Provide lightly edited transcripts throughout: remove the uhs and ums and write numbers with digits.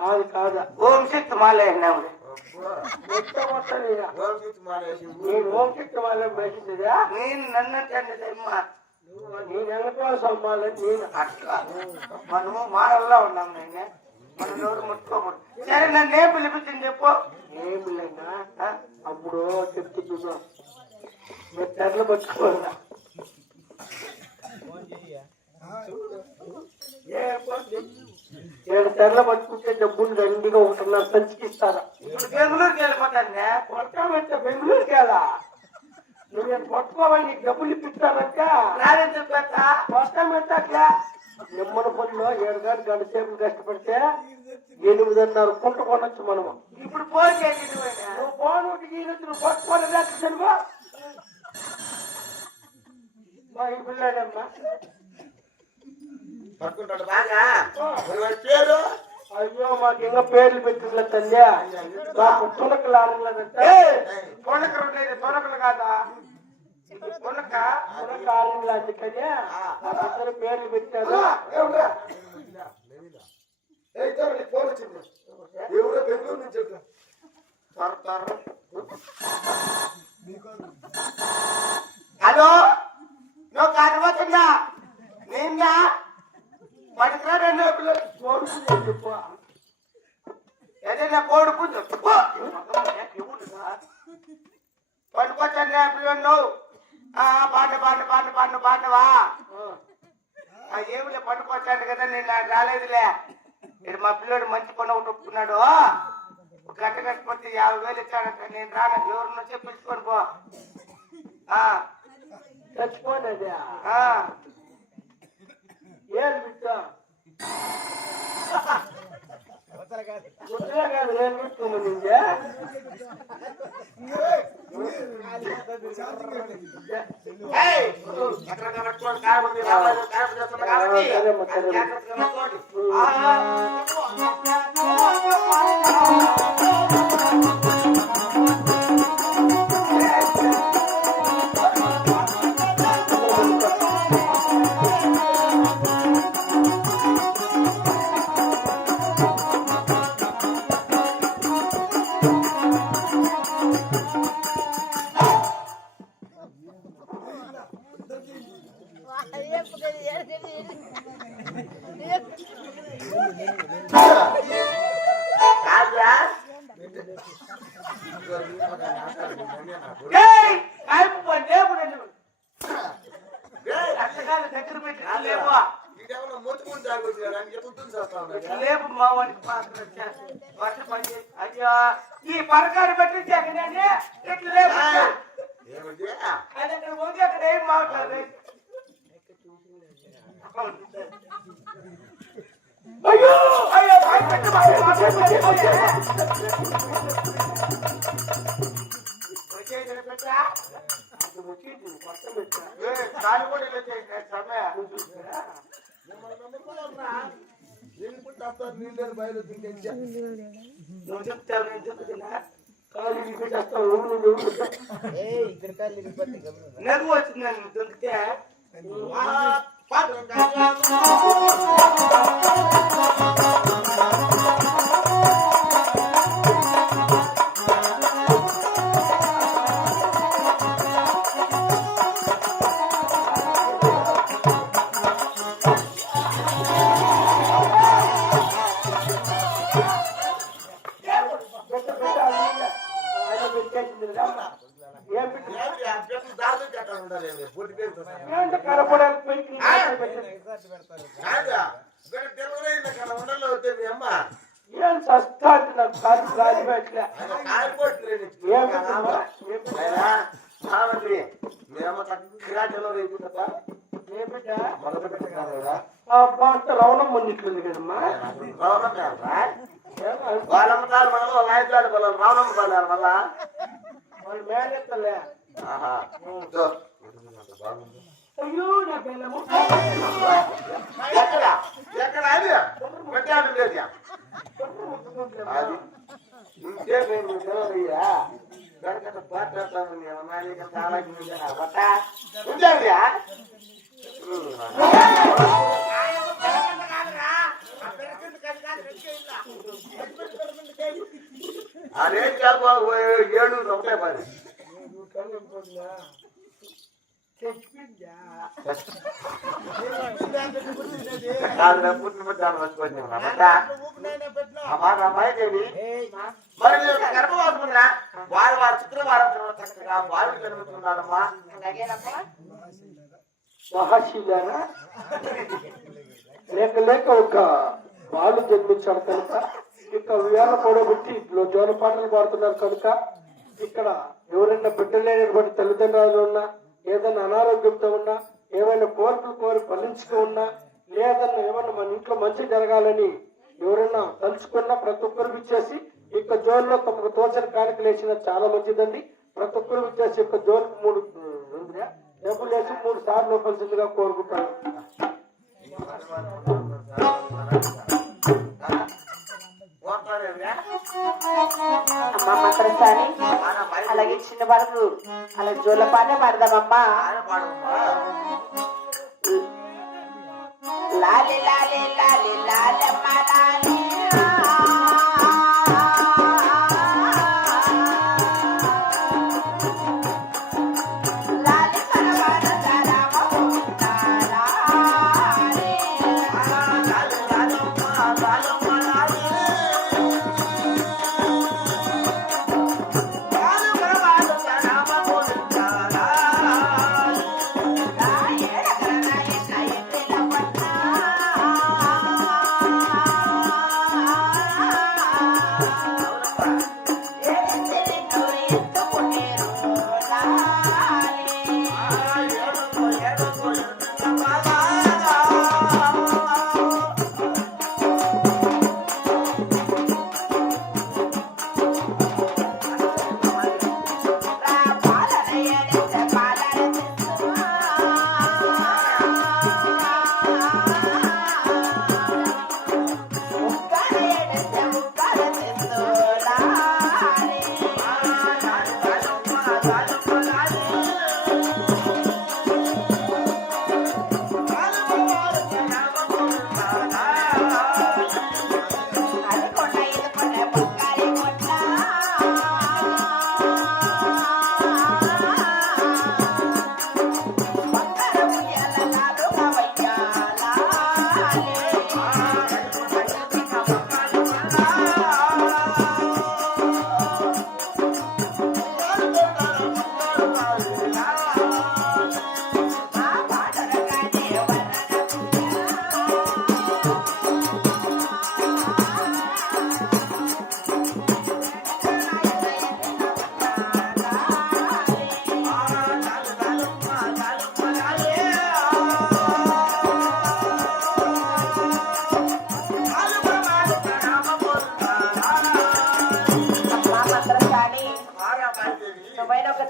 కాదు కాదా ఓం శక్తి మాల వేసినాము నేను ఓం శక్తి మాల వేసిందిరా నేను నన్నంటే నేను వెనకాల అమ్మాలని నేను అట్లా మనము మానవుల్లో ఉన్నాం నేనే మన నోరు ముట్టుకోకూడదు. సరే నన్ను ఏం పిలిపించింది చెప్పు. ఏమి లేనా అప్పుడు చెప్తున్నా మీరు తెరలు పట్టుకోవాలా ఏడు తెరలు పట్టుకుంటే డబ్బులు దండిగా ఉంటున్నారు సంచికిస్తారా. ఇప్పుడు బెంగళూరుకి వెళ్ళిపోతాను. కొట్టామంటే బెంగళూరుకి వెళ్ళా నువ్వు పట్టుకోవాలి నీకు డబ్బులు ఇప్పిస్తారంట రాలేదు కొట్టామంటే నిమ్మనపల్లిలో 7 గంటల సేపు కష్టపడితే 8:30 కుంట కొనొచ్చు మనము. ఇప్పుడు ఫోన్ చేసి నువ్వు ఫోన్ నువ్వు పట్టుకోలేదా తెలుగు మా ఈ పిల్లాడమ్మా పట్టుకుంటాడు బాగా పేరు. అయ్యో మాకు ఇంకా పేర్లు పెట్టిన తల్లి మాకు తునకలు ఆడలేదంటే తొనకలు ఉండేది తొనకలు కాదా తొనక తునక ఆడలేదు అందుకని అందరూ పేర్లు పెట్టారు. ఎవరో బెంగళూరు నుంచి హలో నువ్వు కాకపోతుందా నేనా పడకరా చెప్పు ఏదైనా కోడుకు పడుకోవచ్చా పిల్లలు పాట పాట పాట పాట పాటవా ఏమిలే పడుకోవచ్చాను కదా నేను రాలేదులే. ఇక్కడ మా పిల్లడు మంచి పని ఒకటి ఒప్పుకున్నాడు. గంట కట్టుకుంటే 50,000 ఇచ్చాడంట. నేను రాను ఎవరినో చెప్పించుకొని పో. చచ్చిపోయినది ఏం బిడ్డ ముద్ర కాదు నేను పెట్టుకోమని దగ్గర పెట్టి లేపు మా వాడికి పాత్ర అయ్యా ఈ పరకాన్ని పట్టించి అక్కడ ఎట్లా లేపు అది అక్కడ పోతే అక్కడ ఏం మాట్లాడలేదు. అయ్యో అయ్యో కాలు కూడా ఇలా చేసిన సమయం నువ్వు చెప్తావు నేను చెప్తున్నా నవ్వు వచ్చింది నన్ను దొరికితే ఏం సస్తా అంటే నాకు కాదు గాలి పెట్టలే రవణం మందిట్లుంది కదమ్మా వాళ్ళమ్మారు మనం రవణమ్మ పోలేరు మళ్ళా వాళ్ళు మేనెత్తలే అయ్యో నా పిల్లము ఎక్కడ ఎక్కడ అది పెట్టాడు లేదు అది ఇంకేమీ తెలియదయ్యా గడకట పాటాను నేను చాలా ఉందా అదే చేప 7 ఒకటే పది గర్భవతున్నా వారు శుక్రవారం చక్కగా వారు జరుగుతున్నారమ్మా. మహాశిలారా లేక లేక ఒక బాలు జన్మించాడు కనుక ఇక ఉయ్యాల కూడబెట్టి జోల పాటలు పాడుతున్నారు కనుక ఇక్కడ ఎవరైనా బిడ్డలేనటువంటి తల్లిదండ్రులు ఉన్నా, ఏదైనా అనారోగ్యంతో ఉన్నా, ఏమైనా కోరికలు కోరి ఫలించుతూ ఉన్నా, లేదన్నా ఏమన్నా మన ఇంట్లో మంచి జరగాలని ఎవరైనా తలుచుకున్నా ప్రతి ఒక్కరికి ఇచ్చేసి ఇక జోల్లో తమకు తోచని కానుకలు వేసిన చాలా మంచిదండి. ప్రతి ఒక్కరికి ఇచ్చేసి ఇక జోలుకు 3 డబ్బులు వేసి 3 సార్లు ఇవ్వాల్సిందిగా కోరుకుంటాను. అమ్మా మంత్రసాని అలాగే చిన్న వాళ్ళకు అలా జోల పాట పాడదామమ్మా. లాలి లాలి లాలి లాలమ్మ లాలి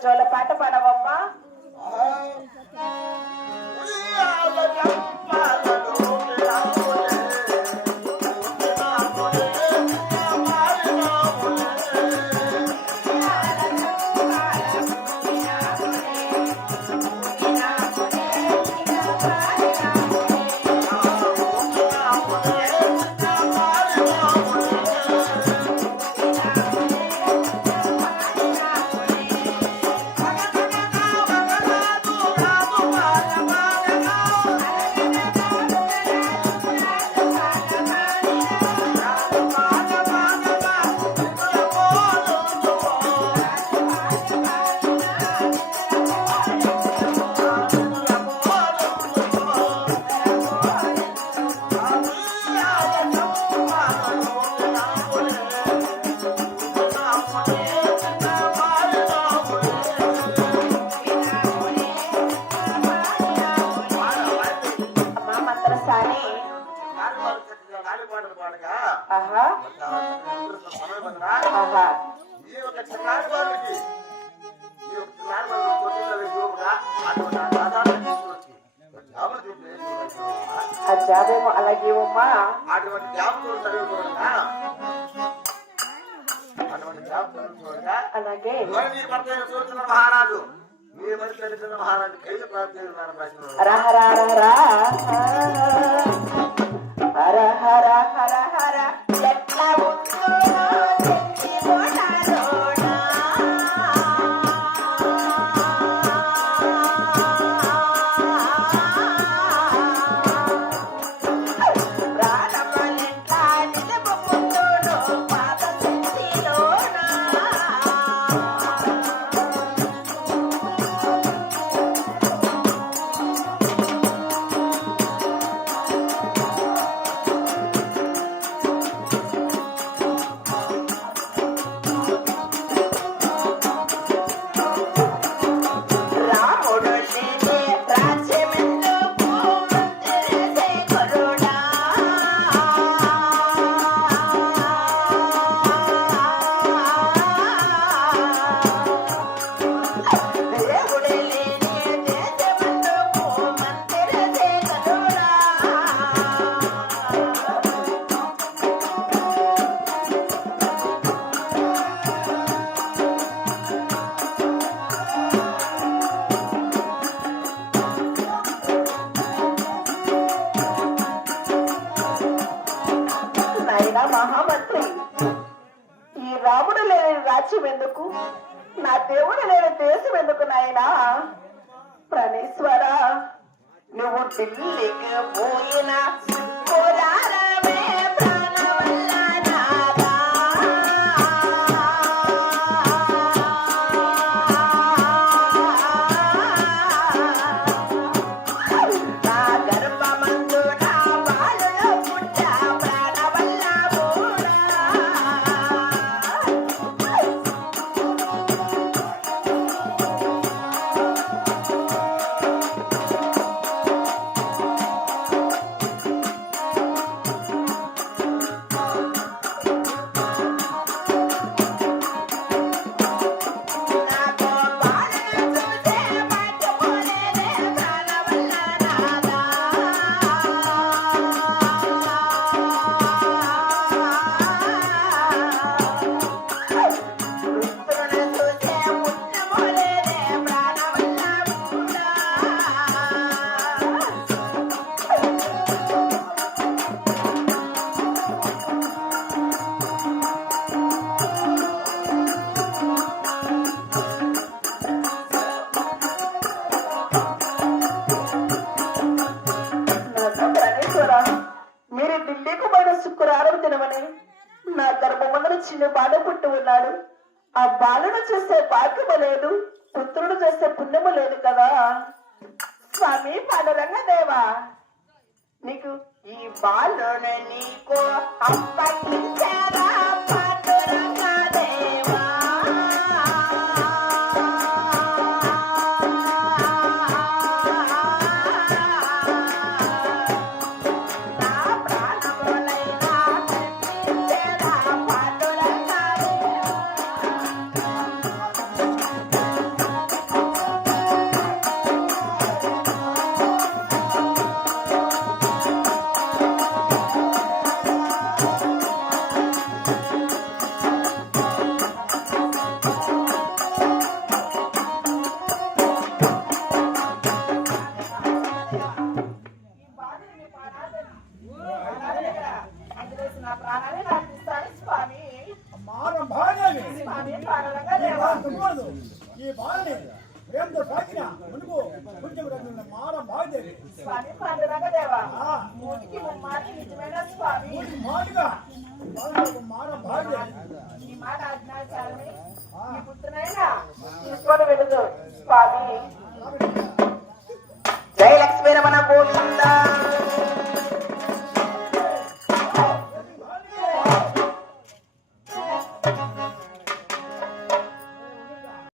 జోల పాట పాడవమ్మా. జాబేమో అలాగే అమ్మా. అటువంటి అలాగే మహారాజు రా హర హర హర హర ఎట్లా ఉందో చెట్టి బోనాలోనా. ప్రాణములెట్లా నిలుపుకుందును పాత స్థితిలోనా. రాముడు లేని రాజ్యమెందుకు మంత్రిసే కరుణా. దేవుడే లేని దేశమెందుకు మంత్రిసే కరుణా. నాయనా మహామంత్రి, ఈ రాముడు లేని రాజ్యం ఎందుకు, నా దేవుడు లేని దేశం ఎందుకు నాయనా. ప్రాణేశ్వర, నువ్వు ఢిల్లీకి పోయిన పోరారమే ప్రాణవల్ల నాదా. నా గర్భమందు నా బాలుడు పుట్ట ప్రాణవల్ల మూడా. నాకు బాలుడు చూసే మర్చిపోలేదే ప్రాణవల్ల నాదా. రుద్రుని చూసే పుణ్యమోలేదే ప్రాణవల్ల మూడా. ప్రాణేశ్వర, మీరు ఢిల్లీకి పోయిన శుక్రవారం దినమని నా గర్భమందున చిన్న బాల పుట్టి ఉన్నాడు. ఆ బాలును చేసే భాగ్యము లేదు, పుత్రుడు చేసే పుణ్యము లేదు కదా. స్వామి పాండురంగదేవా, నీకు ఈ బాలుని నీకు అప్పగించారా పాండురంగదేవా. నా ప్రాణములైనా కనిపించేదా పాండురంగదేవా. నా ప్రాణాన్ని నాకు ఇస్తాను స్వామి. మారం భార్యని స్వామి పాండురంగదేవా. ఈ బాలని ప్రేమతో సాగిన